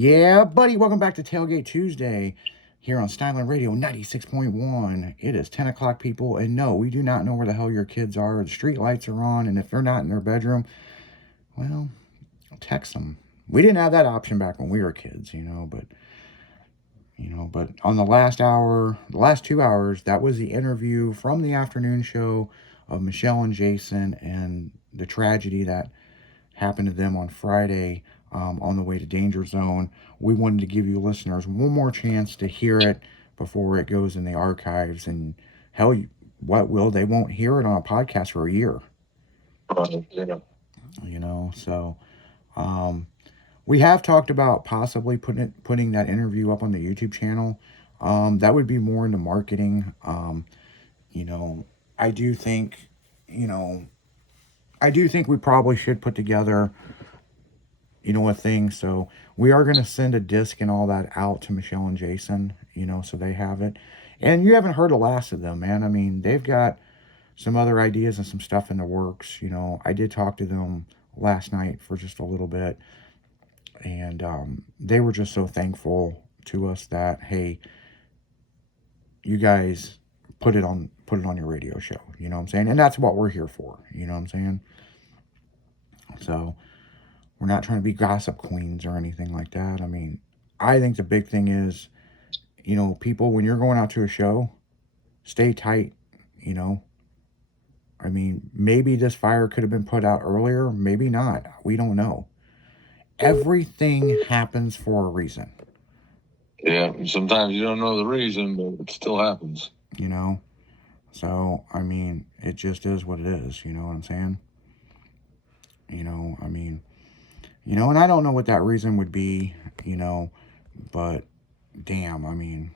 Yeah, buddy, welcome back to Tailgate Tuesday here on Styling Radio 96.1. It is 10 o'clock, people, and no, we do not know where the hell your kids are. The street lights are on, and if they're not in their bedroom, well, text them. We didn't have that option back when we were kids, but on the last hour, the last 2 hours, that was the interview from the afternoon show of Michelle and Jason and the tragedy that happened to them on Friday on the way to Danger Zone. We wanted to give you listeners one more chance to hear it before it goes in the archives. And hell, what will they won't hear it on a podcast for a year? Yeah. So we have talked about possibly putting that interview up on the YouTube channel. That would be more into marketing. I do think, we probably should put together a thing. So we are going to send a disc and all that out to Michelle and Jason, so they have it. And you haven't heard the last of them, man. I mean, they've got some other ideas and some stuff in the works. I did talk to them last night for just a little bit, and they were just so thankful to us that, hey, you guys put it on your radio show. You know what I'm saying? And that's what we're here for. You know what I'm saying? So we're not trying to be gossip queens or anything like that. I mean, I think the big thing is, people, when you're going out to a show, stay tight, I mean, maybe this fire could have been put out earlier, maybe not. We don't know. Everything happens for a reason. Yeah, sometimes you don't know the reason, but it still happens. So, I mean, it just is what it is, you know what I'm saying? I mean, and I don't know what that reason would be, but damn, I mean,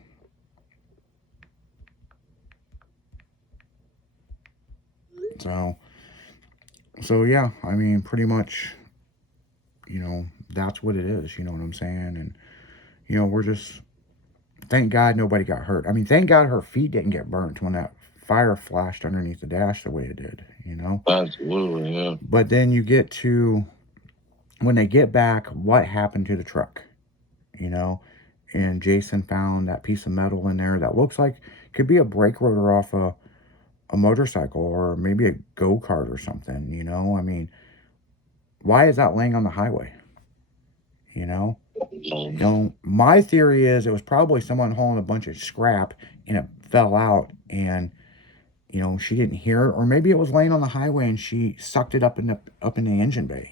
so yeah, I mean, pretty much, that's what it is, you know what I'm saying? And, we're just, thank God nobody got hurt. I mean, thank God her feet didn't get burnt when that fire flashed underneath the dash the way it did, Absolutely, yeah. But then you get to, when they get back, what happened to the truck, And Jason found that piece of metal in there that looks like could be a brake rotor off a motorcycle or maybe a go-kart or something, I mean, why is that laying on the highway? My theory is it was probably someone hauling a bunch of scrap and it fell out and she didn't hear it, or maybe it was laying on the highway and she sucked it up in the engine bay.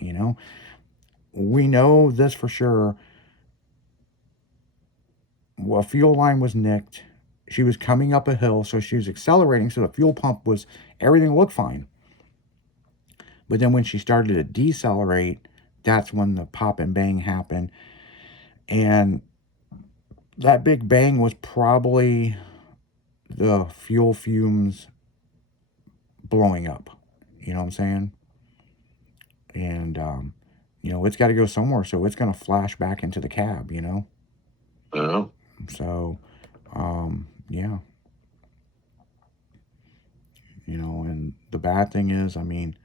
We know this for sure. Well, a fuel line was nicked. She was coming up a hill, so she was accelerating, so the fuel pump was, everything looked fine. But then when she started to decelerate, that's when the pop and bang happened. And that big bang was probably the fuel fumes blowing up. You know what I'm saying? And, it's got to go somewhere, so it's going to flash back into the cab, Yeah. So, yeah. And the bad thing is, I mean,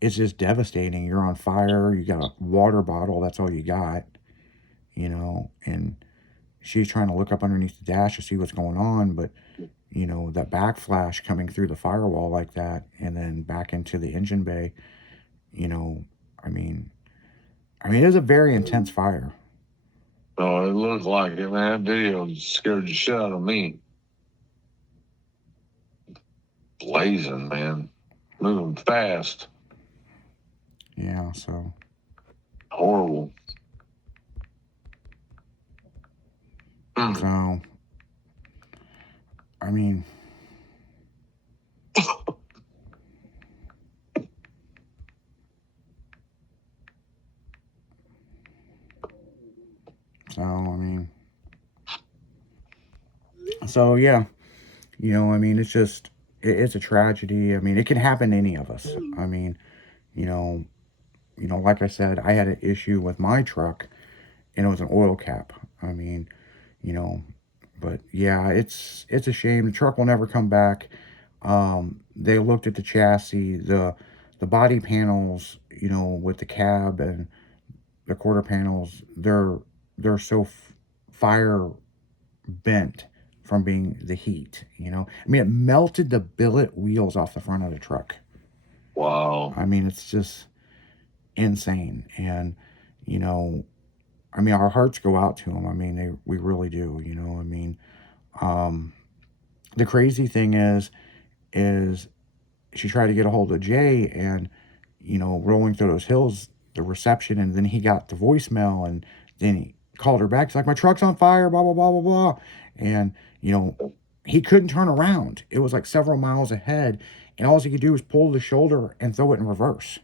it's just devastating. You're on fire. You got a water bottle. That's all you got, and she's trying to look up underneath the dash to see what's going on. But, that backflash coming through the firewall like that and then back into the engine bay, I mean, it was a very intense fire. Oh, it looked like it, man. That video scared the shit out of me. Blazing, man. Moving fast. Yeah, so. Horrible. So, I mean, yeah, it's just, it's a tragedy. I mean, it can happen to any of us. I mean, like I said, I had an issue with my truck and it was an oil cap. I mean, but yeah, it's a shame. The truck will never come back. They looked at the chassis, the body panels, with the cab and the quarter panels, they're they're so fire bent from being the heat. I mean, it melted the billet wheels off the front of the truck. Wow. I mean, it's just insane. And you know, I mean, our hearts go out to them. I mean, we really do. I mean, um, the crazy thing is she tried to get a hold of Jay, and rolling through those hills, the reception, and then he got the voicemail, and then he called her back. He's like, my truck's on fire, blah blah blah blah blah, and he couldn't turn around. It was like several miles ahead, and all he could do was pull the shoulder and throw it in reverse,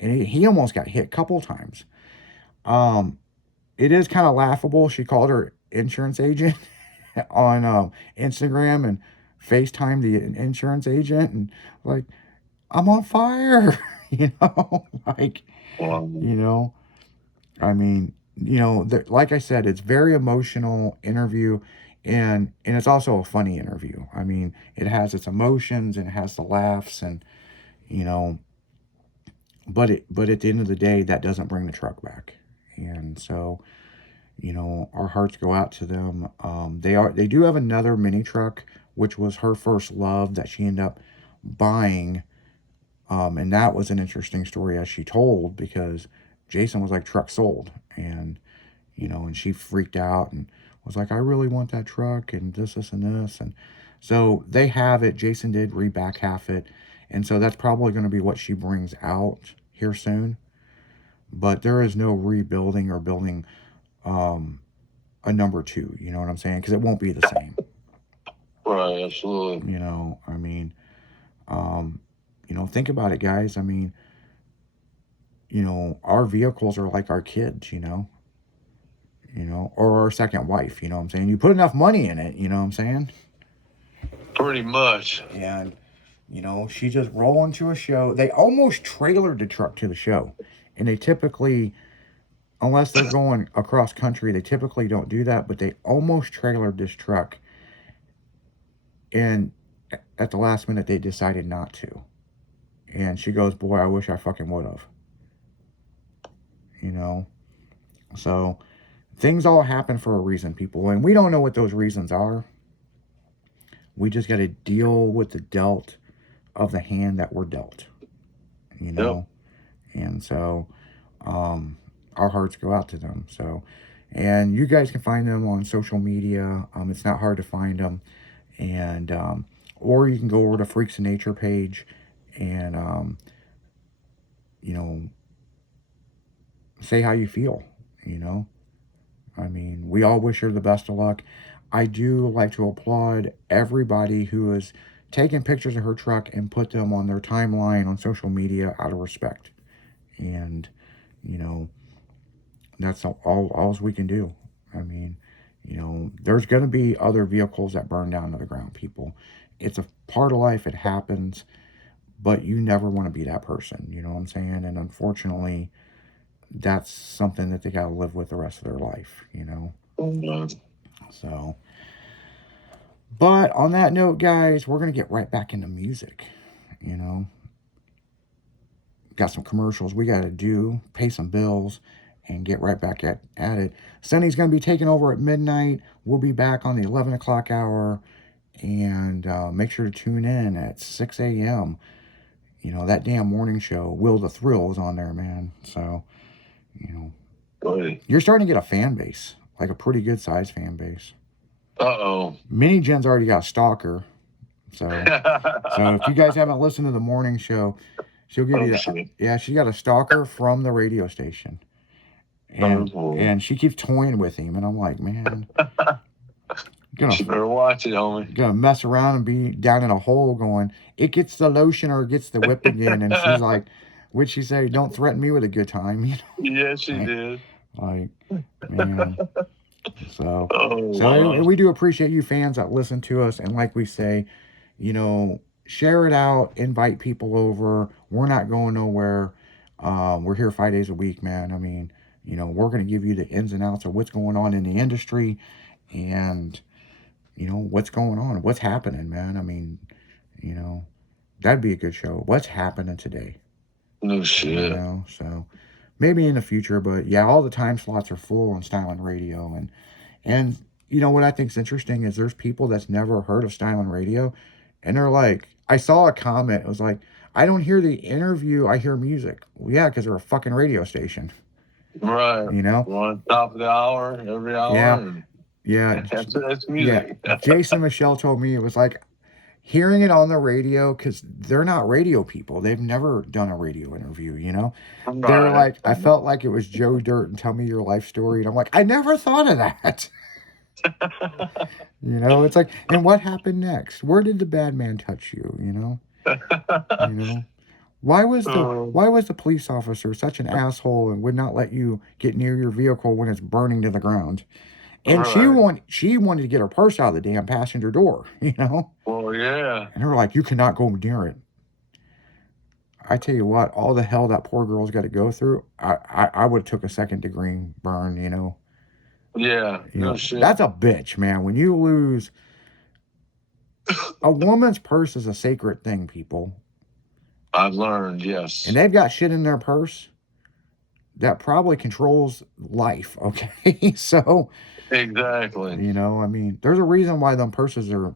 and he almost got hit a couple times. Um, it is kind of laughable. She called her insurance agent on Instagram and FaceTime the insurance agent, and like, I'm on fire, like, Wow. you know, I mean, like I said, it's very emotional interview, and it's also a funny interview. I mean, it has its emotions and it has the laughs, and you know, but at the end of the day, that doesn't bring the truck back, and so our hearts go out to them. They do have another mini truck, which was her first love that she ended up buying. And that was an interesting story as she told, because Jason was like, truck sold. And she freaked out and was like, I really want that truck and this, and this. And so they have it. Jason did reback half it. And so that's probably going to be what she brings out here soon. But there is no rebuilding or building um, a number two. You know what I'm saying? Because it won't be the same. Right, absolutely. I mean, think about it, guys. I mean, our vehicles are like our kids, or our second wife, you know what I'm saying? You put enough money in it, you know what I'm saying? Pretty much. And, she just rolled into a show. They almost trailered the truck to the show. And they typically, unless they're going across country, they typically don't do that, but they almost trailered this truck. And at the last minute, they decided not to. And she goes, boy, I wish I fucking would have. So things all happen for a reason, people. And we don't know what those reasons are. We just got to deal with the dealt of the hand that we're dealt, Yep. And so our hearts go out to them. So, and you guys can find them on social media. It's not hard to find them. And, or you can go over to Freaks of Nature page and, you know, say how you feel, I mean, we all wish her the best of luck. I do like to applaud everybody who has taken pictures of her truck and put them on their timeline on social media out of respect. And, you know, that's all we can do. I mean, there's going to be other vehicles that burn down to the ground, people. It's a part of life. It happens, but you never want to be that person. You know what I'm saying? And unfortunately, that's something that they got to live with the rest of their life. Mm-hmm. So, but on that note, guys, we're going to get right back into music. You know, got some commercials we got to do, pay some bills, and get right back at it. Sunny's going to be taking over at midnight. We'll be back on the 11 o'clock hour. And make sure to tune in at 6 a.m. That damn morning show, Will the Thrill, is on there, man. So, you're starting to get a fan base, like a pretty good sized fan base. Uh-oh. Mini Jen's already got a stalker. So if you guys haven't listened to the morning show, she'll give you that. Yeah, she got a stalker from the radio station. And she keeps toying with him, and I'm like, man, you better watch it, homie. Gonna mess around and be down in a hole going, it gets the lotion or it gets the whip again. And she's like, what'd she say? Don't threaten me with a good time, Yeah, she did. Like, man. So we do appreciate you fans that listen to us, and like we say, share it out, invite people over. We're not going nowhere. We're here 5 days a week, man. I mean, we're going to give you the ins and outs of what's going on in the industry, and what's going on, what's happening, man. I mean, that'd be a good show. What's happening today? No shit. So, maybe in the future, but yeah, all the time slots are full on Styling Radio. And you know what I think's interesting is there's people that's never heard of Styling Radio, and they're like, I saw a comment. It was like, I don't hear the interview, I hear music. Well, yeah, because they're a fucking radio station. Right. You know? We're on top of the hour every hour, Yeah, and yeah, that's yeah. music. Jason and Michelle told me it was like hearing it on the radio because they're not radio people. They've never done a radio interview, you know? They're Right. like, I felt like it was Joe Dirt and tell me your life story. And I'm like, I never thought of that. You know, it's like, and what happened next? Where did the bad man touch you? You know, Oh, why was the police officer such an asshole and would not let you get near your vehicle when it's burning to the ground? And right. she wanted to get her purse out of the damn passenger door, you know? Well, yeah. And they were like, you cannot go near it. I tell you what, all the hell that poor girl's got to go through, I would have took a second degree burn, you know. Yeah. No shit. That's a bitch, man. When you lose a woman's purse is a sacred thing, people. I've learned, And yes. they've got shit in their purse that probably controls life, okay? So, Exactly. you know, I mean, there's a reason why them purses are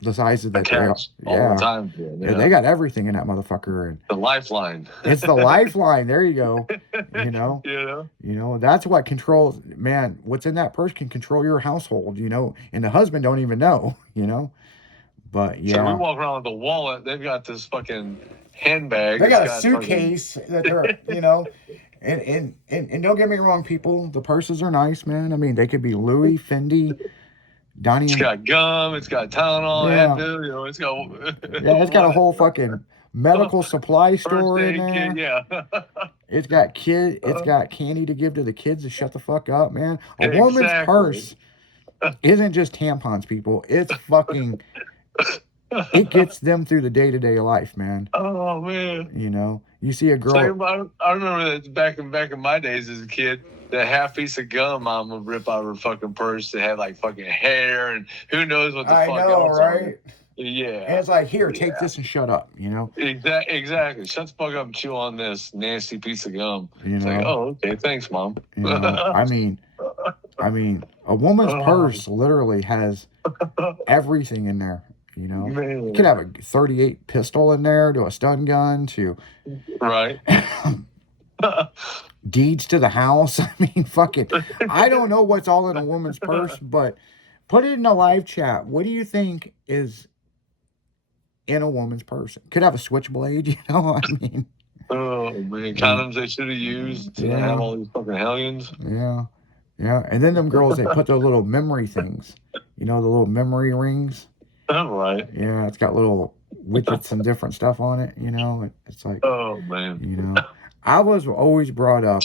the sizes that they are. Attached all the Yeah. time to it. Yeah, Yeah. they got everything in that motherfucker. And The lifeline. it's the lifeline. There you go. You know? You know? You know, that's what controls, man, what's in that purse can control your household, you know, and the husband don't even know, you know? But So we yeah. walk around with a wallet. They've got this fucking handbag. They got a It's fucking- suitcase that they're, you know, and don't get me wrong, people, the purses are nice, man. I mean, they could be Louis, Fendi, Donnie, It's and got gum. It's got Tylenol, yeah, Advil. You know, it's got yeah, it's got a whole fucking medical supply first store in aid there. kit. Yeah. It's got candy to give to the kids to shut the fuck up, man. A woman's Exactly. purse isn't just tampons, people. It's fucking, it gets them through the day-to-day life, man. Oh man. You know, you see a It's like, girl. I remember that back in my days as a kid, that half piece of gum mom would rip out of her fucking purse that had like fucking hair and who knows what the I fuck know, else on right? it. Yeah. And it's like, here, take this and shut up, you know? Exactly. Shut the fuck up and chew on this nasty piece of gum. You It's like, know? oh, okay, thanks, mom. You know, I mean, a woman's purse literally has everything in there. You know, you could have a 38 pistol in there, to a stun gun, to Right. deeds to the house. I mean, fucking, I don't know what's all in a woman's purse, but put it in a live chat. What do you think is in a woman's purse? Could have a switchblade, you know? I mean, Oh man, condoms they should have used to Yeah. have all these fucking hellions. yeah, yeah. And then them girls, they put those little memory things, you know, the little memory rings. Right. Yeah, it's got little widgets and different stuff on it, you know. It's like, Oh man. you know, I was always brought up,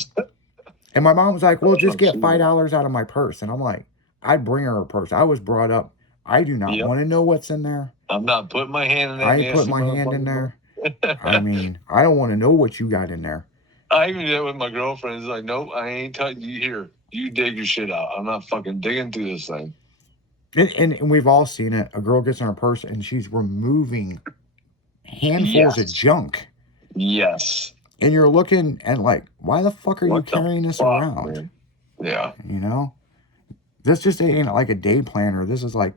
and my mom was like, well, just get $5 out of my purse. And I'm like, I'd bring her a purse. I was brought up, I do not Yep. want to know what's in there. I'm not putting my hand in that. I ain't putting nasty my hand in motherfucker. there. I mean, I don't want to know what you got in there. I even did that with my girlfriend. It's like, nope, I ain't touching you here. You dig your shit out. I'm not fucking digging through this thing. And we've all seen it. A girl gets in her purse and she's removing handfuls of Yes. junk. Yes. And you're looking and like, why the fuck are you What the carrying this fuck, around? man? Yeah. You know? This just ain't like a day planner. This is like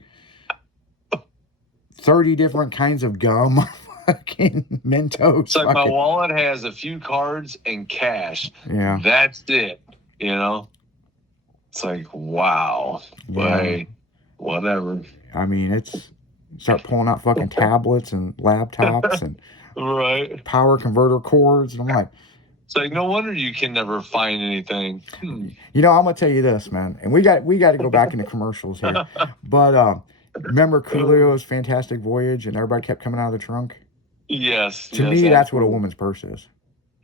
30 different kinds of gum, fucking Mentos. It's like my fucking- wallet has a few cards and cash. Yeah. That's it. You know? It's like, wow. But Yeah. hey, whatever. I mean, it's start pulling out fucking tablets and laptops and Right. power converter cords. And I'm like, It's like, no wonder you can never find anything. you know, I'm gonna tell you this, man. And we got to go back into commercials here. But remember Coolio's Fantastic Voyage and everybody kept coming out of the trunk? Yes. To yes, me, that's what a absolutely. woman's purse is.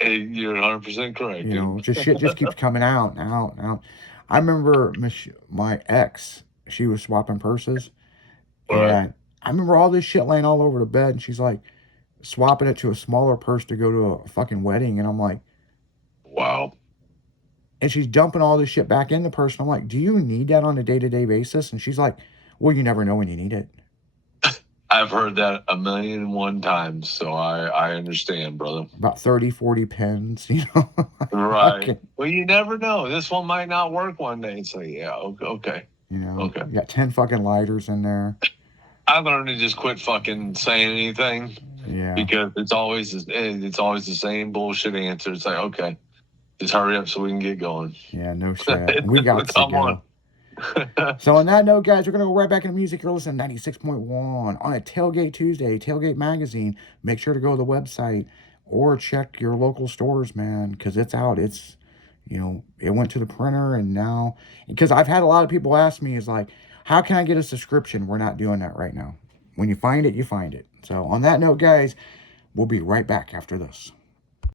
Hey, you're 100% correct. You know, dude. just shit just keeps coming out and out and out. I remember my ex, she was swapping purses. Right. And I remember all this shit laying all over the bed. And she's like swapping it to a smaller purse to go to a fucking wedding. And I'm like, Wow. and she's dumping all this shit back in the purse. And I'm like, do you need that on a day-to-day basis? And she's like, well, you never know when you need it. I've heard that 1,000,001 times, so I understand, brother. About 30, 40 pens, you know. Right. Okay. Well, you never know. This one might not work one day. It's like, yeah, okay. You know, Okay. you got 10 fucking lighters in there. I learned to just quit fucking saying anything Yeah. because it's always the same bullshit answer. It's like, okay, just hurry up so we can get going. Yeah, no shit. We got to Come go. on. So on that note, guys, we're going to go right back into music. You're listening to 96.1 on a Tailgate Tuesday, Tailgate Magazine. Make sure to go to the website or check your local stores, man, because it's out. It's, you know, it went to the printer and now, because I've had a lot of people ask me, is like, how can I get a subscription? We're not doing that right now. When you find it, you find it. So on that note, guys, we'll be right back after this.